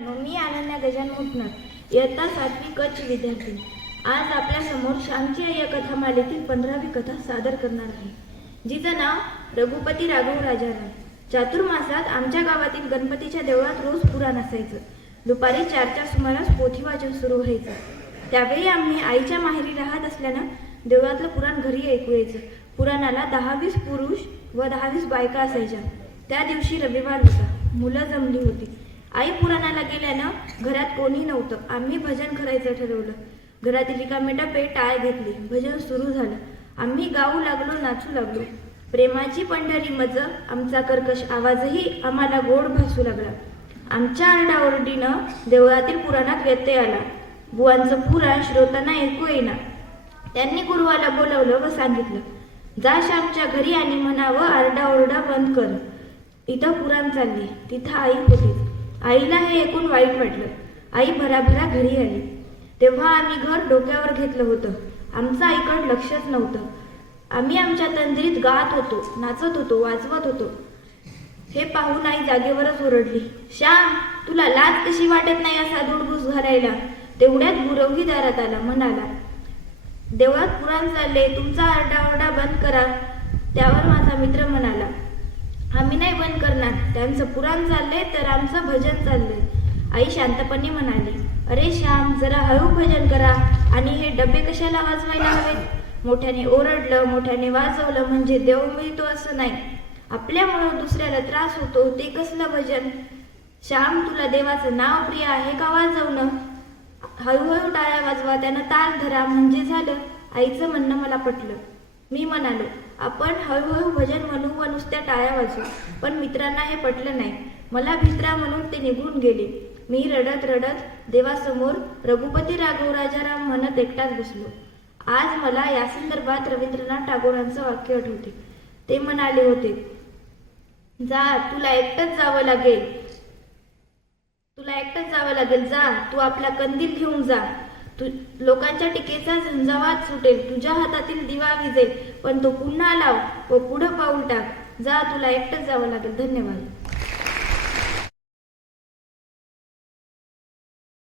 मी अनन्या गजान मुटणार इयत्ता सातवी कच्छ विद्यार्थी. आज आपल्यासमोर शांती या कथा मालेतील पंधरावी कथा सादर करणार आहे. जिचं नाव रघुपती राघव राजाराम. चातुर्मासात आमच्या गावातील गणपतीच्या देवळात रोज पुराण असायचं. दुपारी चारच्या सुमारास पोथी वाचन सुरू व्हायचं. त्यावेळी आम्ही आईच्या माहेरी राहत असल्यानं देवळातलं पुराण घरी ऐकू यायचं. पुराणाला दहावीस पुरुष व दहावीस बायका असायच्या. त्या दिवशी रविवार होता. मुलं जमली होती. आई पुराणाला गेल्यानं घरात कोणी नव्हतं. आम्ही भजन करायचं ठरवलं. घरातील रिकामे डबे टाळ घेतली. भजन सुरू झालं. आम्ही गाऊ लागलो नाचू लागलो. प्रेमाची पंढरी मज आमचा कर्कश आवाजही आम्हाला गोड भासू लागला. आमच्या आरडाओरडीनं देवळातील पुराणात व्यत्यय आला. बुवांचं पुराण श्रोतांना ऐकू येईना. त्यांनी गुरुवाला बोलवलं व सांगितलं जा श्यामच्या घरी आणि म्हणावं आरडाओरडा बंद कर. इथं पुराण चालली. तिथं आई होती. आईला हे ऐकून वाईट वाटलं. आई भराभरा घरी आली. तेव्हा आम्ही घर डोक्यावर घेतलं होतं. आमचं आईकडं लक्षच नव्हतं. आम्ही आमच्या तंद्रीत गात होतो नाचत होतो वाजवत होतो. हे पाहून आई जागेवरच ओरडली. श्याम तुला लाज कशी वाटत नाही असा दुडबुस घालायला? तेवढ्यात गुरवही दारात आला म्हणाला देवळात पुराण चालले तुमचा आरडाओरडा बंद करा. त्यावर माझा मित्र म्हणाला आम्ही नाही बंद करणार. त्यांचं पुराण चाललंय तर आमचं भजन चाललंय. आई शांतपणे म्हणाली अरे श्याम जरा हळू भजन करा आणि हे डबे कशाला वाजवायला हवेत? मोठ्याने ओरडलं मोठ्याने वाजवलं म्हणजे देव मिळतो असं नाही. आपल्यामुळं दुसऱ्याला त्रास होतो ते कसलं भजन? श्याम तुला देवाचं नाव प्रिय आहे का वाजवणं? हळूहळू टाळ्या वाजवा त्यानं ताल धरा म्हणजे झालं. आईचं म्हणणं मला पटलं. मी म्हणालो आपण हळूहळू भजन म्हणू व नुसत्या टाळ्या वाजू पण मित्रांना हे पटलं नाही. मला भित्रा म्हणून ते निघून गेले. मी रडत रडत देवासमोर रघुपती राघव राजाराम म्हणत एकटाच बसलो. आज मला या संदर्भात रवींद्रनाथ टागोरांचं वाक्य आठवते. ते म्हणाले होते जा तुला एकटंच जावं लागेल. तुला एकटंच जावं लागेल. जा तू आपला कंदील घेऊन जा. तू लोकांच्या टीकेचा झंझावात सुटेल तुझ्या हातातील दिवा विजेल पण तो पुन्हा लाव व पुढं पाऊल टाक. जा तुला एकटंच जावं लागेल. धन्यवाद.